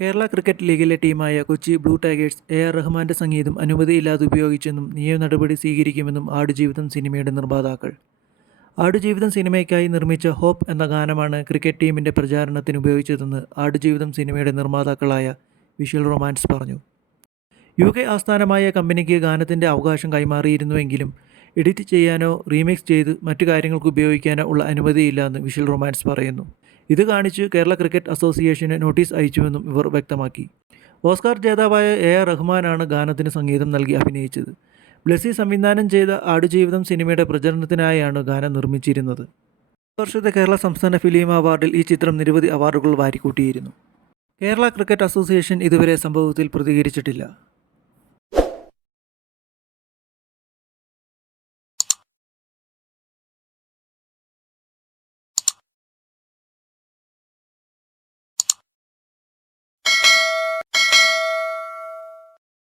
Kerala cricket ലീഗിലെ ടീമായ Kochi blue tigers A R റഹ്മാന്റെ സംഗീതം അനുമതിയില്ലാതെ ഉപയോഗിച്ചെന്നും നിയമ നടപടി സ്വീകരിക്കുമെന്നും ആടുജീവിതം സിനിമയുടെ നിർമ്മാതാക്കൾ. ആടുജീവിതം സിനിമയ്ക്കായി നിർമ്മിച്ച ഹോപ്പ് എന്ന ഗാനമാണ് ക്രിക്കറ്റ് ടീമിന്റെ പ്രചാരണത്തിന് ഉപയോഗിച്ചതെന്ന് ആടുജീവിതം സിനിമയുടെ നിർമ്മാതാക്കളായ വിഷ്വൽ റൊമാൻസ് പറഞ്ഞു. യു കെ ആസ്ഥാനമായ കമ്പനിക്ക് ഗാനത്തിന്റെ അവകാശം കൈമാറിയിരുന്നുവെങ്കിലും എഡിറ്റ് ചെയ്യാനോ റീമിക്സ് ചെയ്ത് മറ്റു കാര്യങ്ങൾക്ക് ഉപയോഗിക്കാനോ ഉള്ള അനുമതിയില്ലെന്ന് വിഷ്വൽ റൊമാൻസ് പറയുന്നു. ഇത് കാണിച്ച് കേരള ക്രിക്കറ്റ് അസോസിയേഷന് നോട്ടീസ് അയച്ചുവെന്നും ഇവർ വ്യക്തമാക്കി. ഓസ്കാർ ജേതാവായ എ ആർ റഹ്മാനാണ് ഗാനത്തിന് സംഗീതം നൽകി അഭിനയിച്ചത്. ബ്ലെസി സംവിധാനം ചെയ്ത ആടുജീവിതം സിനിമയുടെ പ്രചരണത്തിനായാണ് ഗാനം നിർമ്മിച്ചിരുന്നത്. വർഷത്തെ കേരള സംസ്ഥാന ഫിലിം അവാർഡിൽ ഈ ചിത്രം നിരവധി അവാർഡുകൾ വാരിക്കൂട്ടിയിരുന്നു. കേരള ക്രിക്കറ്റ് അസോസിയേഷൻ ഇതുവരെ സംഭവത്തിൽ പ്രതികരിച്ചിട്ടില്ല.